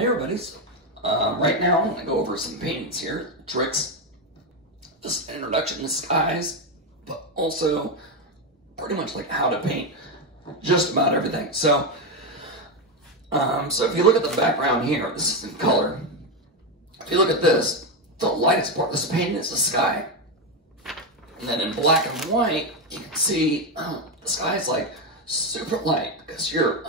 Hey everybody, right now I'm going to go over some paintings here, tricks, just an introduction to skies, but also pretty much like how to paint just about everything. So if you look at the background here, this is in color. If you look at this, the lightest part of this painting is the sky. And then in black and white, you can see the sky is like super light because you're,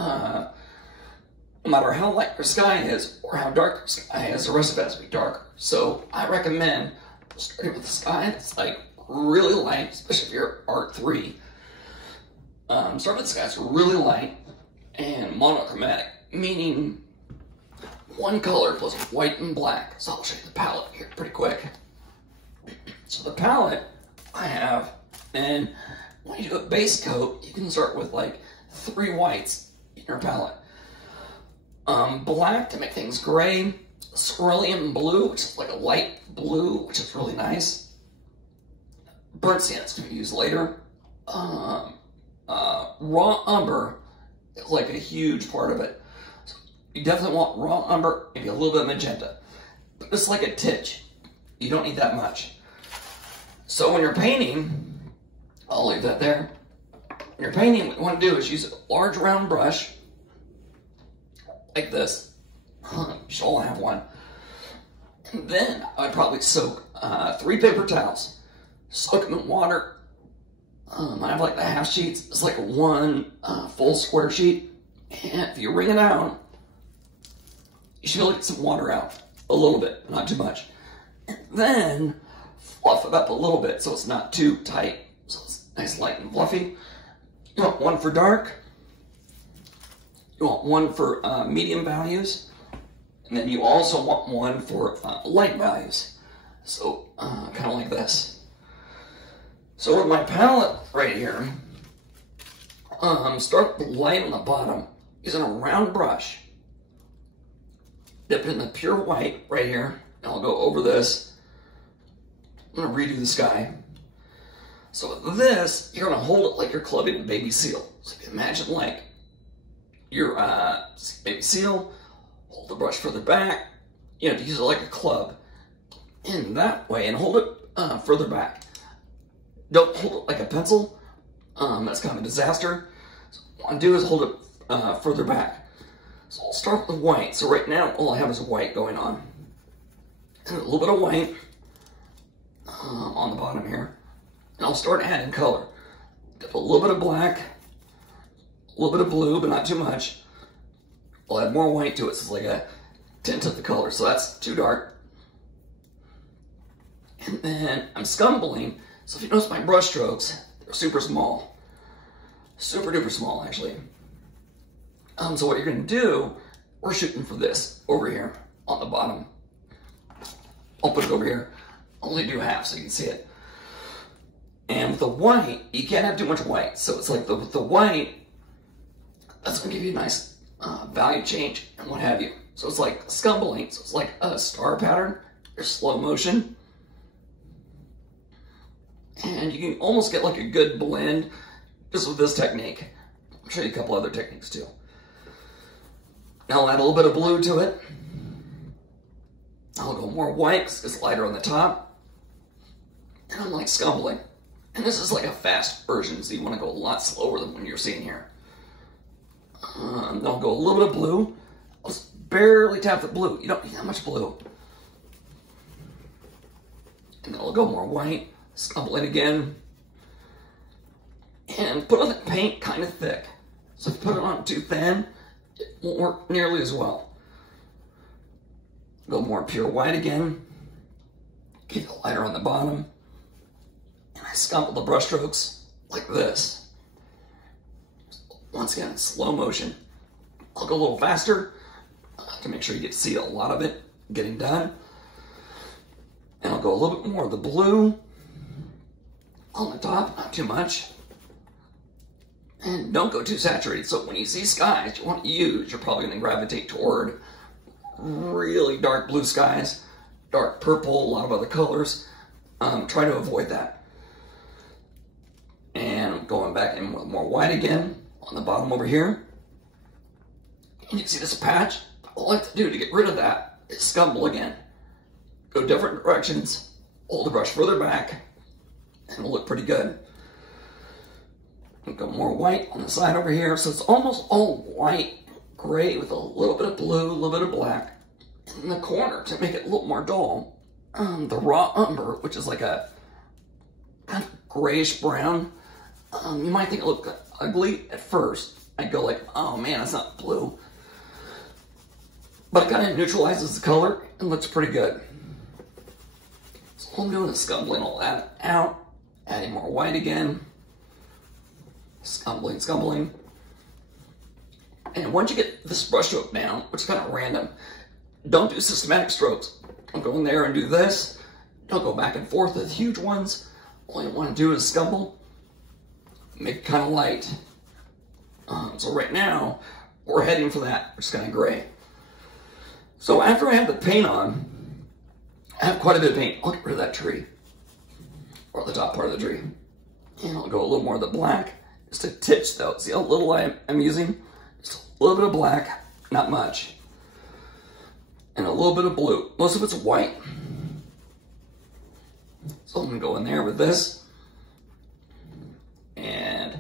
no matter how light your sky is or how dark your sky is, the rest of it has to be darker. So I recommend starting with the sky that's like really light, especially if you're art 3. Start with the sky that's really light and monochromatic, meaning one color plus white and black. So I'll show you the palette here pretty quick. So the palette I have, and when you do a base coat, you can start with like 3 whites in your palette. Black to make things gray, cerulean blue, which is like a light blue, which is really nice. Burnt sand's to be used later. Raw umber is like a huge part of it. So you definitely want raw umber, maybe a little bit of magenta. But it's like a titch. You don't need that much. So when you're painting, I'll leave that there. When you're painting, what you want to do is use a large round brush, like this. You should all have one. And then I'd probably soak 3 paper towels. Soak them in water. I have like the half sheets. It's like 1 full square sheet. And if you wring it out, you should be able to get some water out. A little bit, not too much. And then fluff it up a little bit so it's not too tight. So it's nice, light, and fluffy. You want one for dark. You want one for medium values, and then you also want one for light values. So kind of like this. So with my palette right here, start with light on the bottom, using a round brush. Dip it in the pure white right here, and I'll go over this. I'm gonna redo the sky. So with this, you're gonna hold it like you're clubbing a baby seal. So if you imagine like your baby seal, hold the brush further back, you have to use it like a club in that way and hold it further back. Don't hold it like a pencil, that's kind of a disaster. So what I want to do is hold it further back. So I'll start with white. So right now all I have is white going on. And a little bit of white on the bottom here. And I'll start adding color. Dip a little bit of black, a little bit of blue, but not too much. I'll add more white to it, so it's like a tint of the color, so that's too dark. And then I'm scumbling, so if you notice my brush strokes, they're super small. Super duper small, actually. So what you're gonna do, we're shooting for this over here on the bottom. I'll put it over here. I'll only do half so you can see it. And with the white, you can't have too much white, so it's like the white, that's going to give you a nice value change and what have you. So it's like scumbling, so it's like a star pattern, or slow motion. And you can almost get like a good blend just with this technique. I'll show you a couple other techniques too. Now I'll add a little bit of blue to it. I'll go more white because it's lighter on the top. And I'm like scumbling. And this is like a fast version, so you want to go a lot slower than when you're seeing here. Then I'll go a little bit of blue. I'll just barely tap the blue. You don't need that much blue. And then I'll go more white, scumble it again. And put on the paint kind of thick. So if you put it on too thin, it won't work nearly as well. Go more pure white again. Keep it lighter on the bottom. And I scumble the brush strokes like this. Once again, slow motion. I'll go a little faster to make sure you get to see a lot of it getting done. And I'll go a little bit more of the blue on the top, not too much. And don't go too saturated. So when you see skies you want to use, you're probably going to gravitate toward really dark blue skies, dark purple, a lot of other colors. Try to avoid that. And going back in with more white again on the bottom over here. And you see this patch? All I have to do to get rid of that is scumble again. Go different directions, hold the brush further back, and it'll look pretty good. Go more white on the side over here, so it's almost all white, gray with a little bit of blue, a little bit of black. In the corner, to make it a little more dull, the raw umber, which is like a kind of grayish brown, you might think it looked ugly at first. I'd go like, oh man, that's not blue. But it kind of neutralizes the color and looks pretty good. So all I'm doing is scumbling all that out, adding more white again, scumbling. And once you get this brush stroke down, which is kind of random, don't do systematic strokes. Don't go in there and do this. Don't go back and forth with huge ones. All you want to do is scumble, make it kind of light. So right now, we're heading for that, which is kind of gray. So after I have the paint on, I have quite a bit of paint. I'll get rid of that tree, or the top part of the tree. And I'll go a little more of the black, just a titch though. See how little I'm using? Just a little bit of black, not much. And a little bit of blue. Most of it's white. So I'm gonna go in there with this. And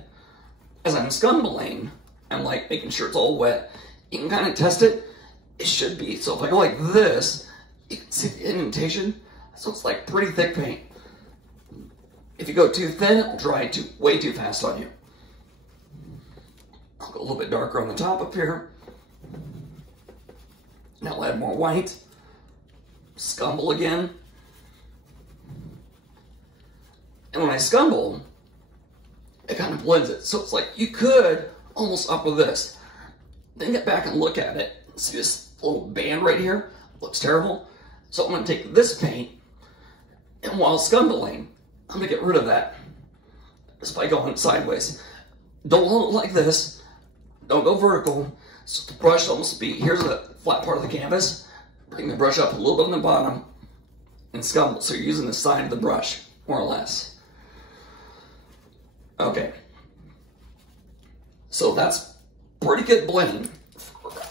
as I'm scumbling, I'm like making sure it's all wet. You can kind of test it. It should be. So if I go like this, you can see the indentation. So it's like pretty thick paint. If you go too thin, it'll dry way too fast on you. I'll go a little bit darker on the top up here. Now I'll add more white. Scumble again. And when I scumble, it kind of blends it. So it's like you could almost up with this. Then get back and look at it. See this little band right here? Looks terrible. So I'm going to take this paint, and while scumbling, I'm going to get rid of that. Just by going sideways. Don't hold it like this. Don't go vertical. So the brush almost be, here's the flat part of the canvas. Bring the brush up a little bit on the bottom and scumble. So you're using the side of the brush, more or less. Okay. So that's pretty good blending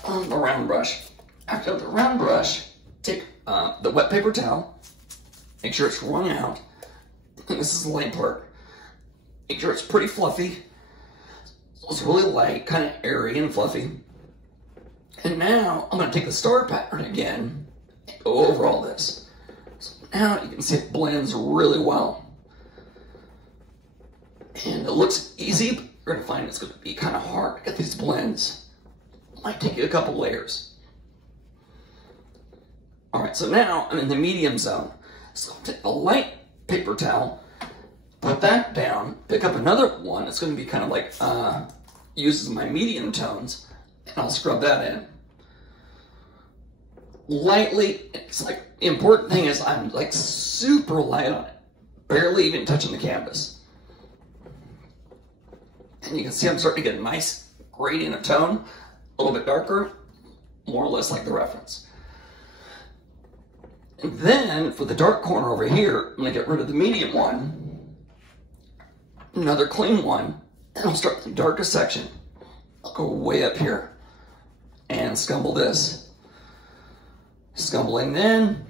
on the round brush. After the round brush, take the wet paper towel, make sure it's wrung out, and this is the light part. Make sure it's pretty fluffy. So it's really light, kind of airy and fluffy. And now I'm going to take the star pattern again and go over all this. So now you can see it blends really well. And it looks easy, but you're going to find it's going to be kind of hard to get these blends. It might take you a couple layers. Alright, so now I'm in the medium zone. So I'll take a light paper towel, put that down, pick up another one. It's going to be kind of like, uses my medium tones, and I'll scrub that in. Lightly, it's like, the important thing is I'm like super light on it. Barely even touching the canvas. And you can see I'm starting to get a nice gradient of tone, a little bit darker, more or less like the reference. And then for the dark corner over here, I'm going to get rid of the medium one, another clean one, and I'll start the darkest section. I'll go way up here and scumble this. Scumbling in,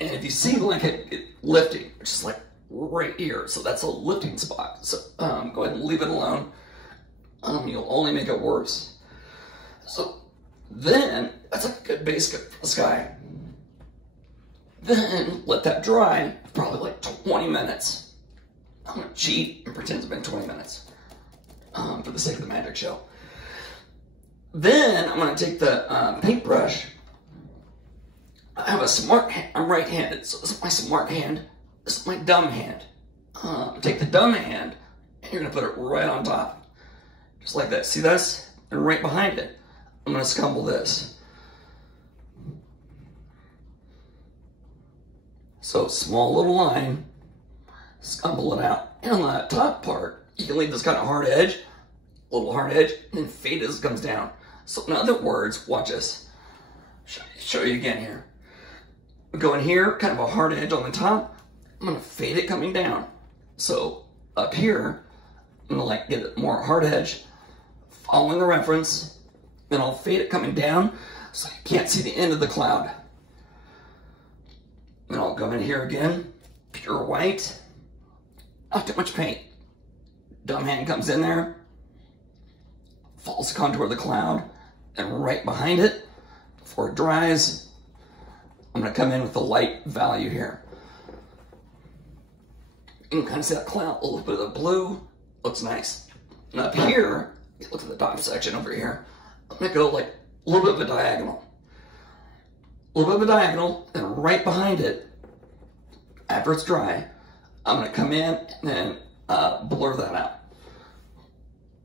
and if you see like it lifting, which is like right here, so that's a lifting spot. So go ahead and leave it alone. You'll only make it worse. So then that's a good base coat for the sky. Then let that dry, probably like 20 minutes. I'm gonna cheat and pretend it's been 20 minutes for the sake of the magic show. Then I'm gonna take the paintbrush. I have a smart hand. I'm right-handed, so this is my smart hand. This is my dumb hand. Take the dumb hand, and you're gonna put it right on top, just like that. See this? And right behind it, I'm gonna scumble this. So small little line, scumble it out. And on the top part, you can leave this kind of hard edge, a little hard edge, and then fade as it comes down. So in other words, watch this. Show you again here. Go in here, kind of a hard edge on the top. I'm gonna fade it coming down. So up here, I'm gonna like get a more hard edge, following the reference, Then I'll fade it coming down so you can't see the end of the cloud. Then I'll go in here again, pure white, not too much paint. Dumb hand comes in there, false contour of the cloud, and right behind it, before it dries, I'm going to come in with the light value here. You can kind of see that cloud, a little bit of the blue, looks nice. And up here, you look at the top section over here, I'm going to go like a little bit of a diagonal. A little bit of a diagonal, and right behind it, after it's dry, I'm going to come in and then blur that out.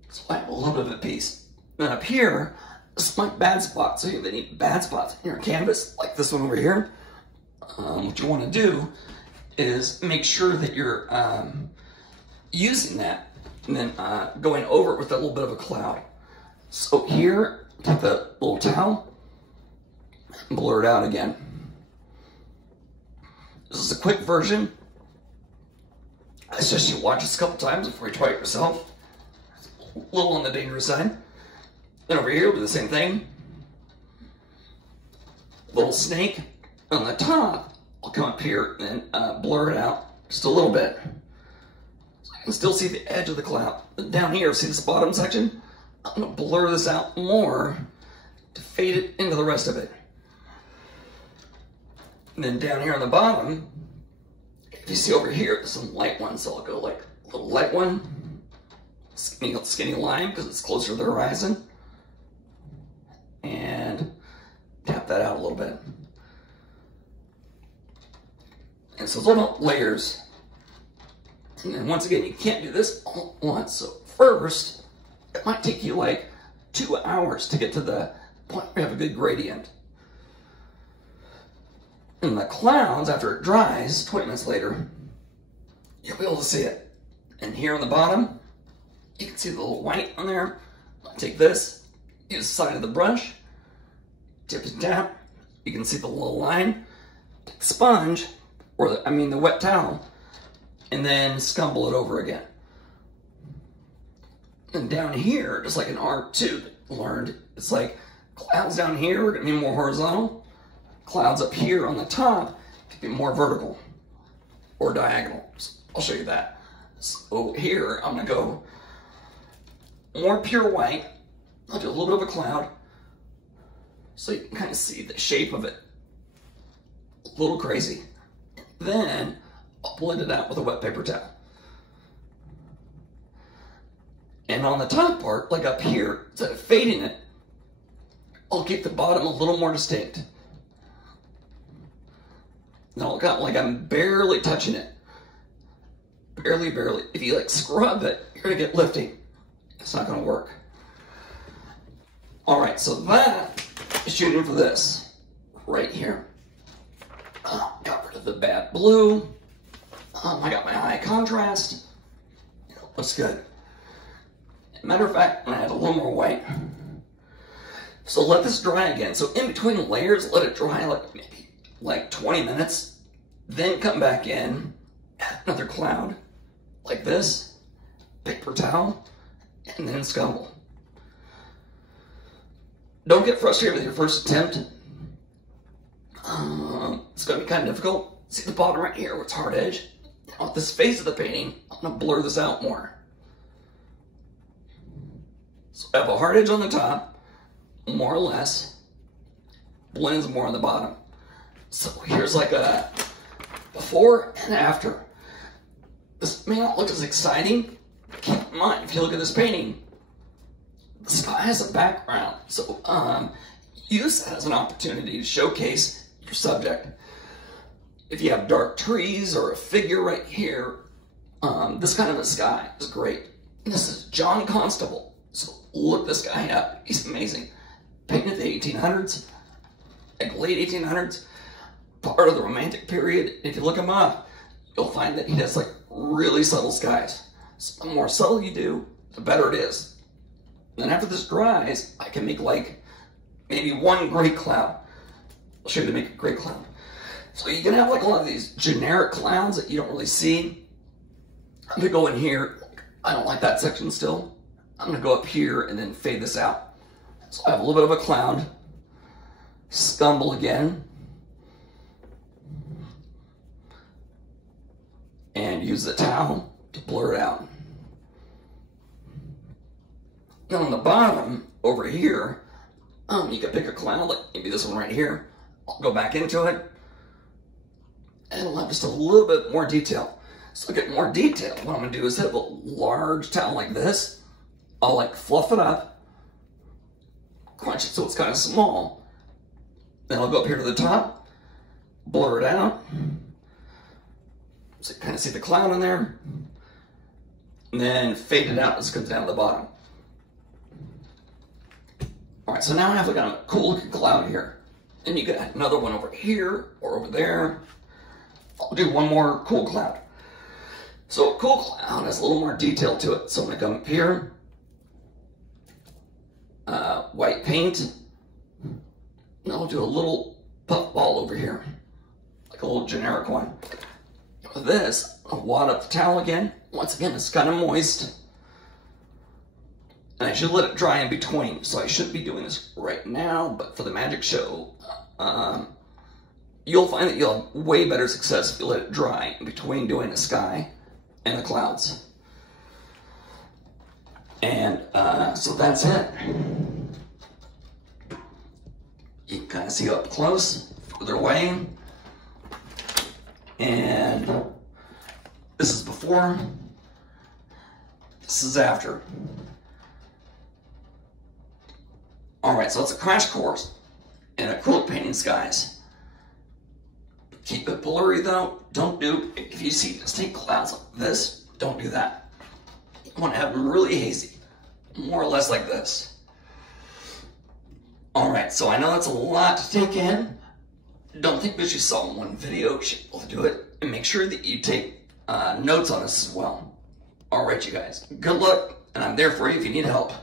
So I have a little bit of a piece. Then up here, this is my bad spot. So you have any bad spots in your canvas, like this one over here, what you want to do is make sure that you're using that and then going over it with a little bit of a cloud. So here, take the little towel and blur it out again. This is a quick version. I suggest you watch this a couple times before you try it yourself. A little on the dangerous side. Then over here, we'll do the same thing. Little snake on the top. I'll come up here and blur it out just a little bit. So I can still see the edge of the cloud. But down here, see this bottom section? I'm going to blur this out more to fade it into the rest of it. And then down here on the bottom, if you see over here, there's some light ones. So I'll go like a little light one, skinny line because it's closer to the horizon. And tap that out a little bit. And so it's all about layers. And then once again, you can't do this all at once. So first, it might take you like 2 hours to get to the point where you have a good gradient. And the clouds, after it dries, 20 minutes later, you'll be able to see it. And here on the bottom, you can see the little white on there. I'll take this, use the side of the brush, tip it down. You can see the little line. Take the sponge, or the wet towel, and then scumble it over again. And down here, just like an art too, learned, it's like clouds down here are going to be more horizontal. Clouds up here on the top can be more vertical or diagonal. So I'll show you that. So here, I'm going to go more pure white. I'll do a little bit of a cloud so you can kind of see the shape of it. A little crazy. Then I'll blend it out with a wet paper towel. And on the top part, like up here, instead of fading it, I'll keep the bottom a little more distinct. Now I'll got like I'm barely touching it. Barely. If you like scrub it, you're gonna get lifting. It's not gonna work. All right, so that is shooting for this right here. Got rid of the bad blue. I got my high contrast. Looks good. Matter of fact, I'm gonna add a little more white. So let this dry again. So in between layers, let it dry like maybe like 20 minutes. Then come back in, add another cloud like this, paper towel, and then scumble. Don't get frustrated with your first attempt. It's going to be kind of difficult. See the bottom right here where it's hard edge? Now with this face of the painting, I'm going to blur this out more. So I have a hard edge on the top, more or less, blends more on the bottom. So here's like a before and after. This may not look as exciting, but keep in mind, if you look at this painting, the sky has a background. So use that as an opportunity to showcase your subject. If you have dark trees or a figure right here, this kind of a sky is great. And this is John Constable. So look this guy up. He's amazing. Painted the 1800s, like late 1800s, part of the Romantic period. If you look him up, you'll find that he does like really subtle skies. So the more subtle you do, the better it is. Then after this dries, I can make like maybe one gray cloud. I'll show you to make a gray cloud. So you can have like a lot of these generic clouds that you don't really see. I'm gonna go in here. I don't like that section still. I'm gonna go up here and then fade this out. So I have a little bit of a cloud. Stumble again. And use the towel to blur it out. Now on the bottom, over here, you can pick a cloud, like maybe this one right here. I'll go back into it. And it'll have just a little bit more detail. So to get more detail, what I'm gonna do is have a large towel like this. I'll like fluff it up, crunch it so it's kind of small. Then I'll go up here to the top, blur it out. So you kind of see the cloud in there. And then fade it out as it comes down to the bottom. All right, so now I have like a cool looking cloud here. And you got another one over here or over there. I'll do one more cool cloud. So a cool cloud has a little more detail to it. So I'm gonna come up here, white paint, and I'll do a little puff ball over here, like a little generic one. For this, I'll wad up the towel again. Once again, it's kind of moist. And I should let it dry in between. So I shouldn't be doing this right now, but for the magic show, you'll find that you'll have way better success if you let it dry in between doing the sky and the clouds. And so that's it. You can kind of see up close, further away. And this is before, this is after. All right, so it's a crash course in acrylic painting skies. Keep it blurry though. Don't do, if you see distinct clouds like this, don't do that. You want to have them really hazy, more or less like this. All right, so I know that's a lot to take in. Don't think because you saw one video you should be able to do it. And make sure that you take notes on this as well. All right, you guys, good luck, and I'm there for you if you need help.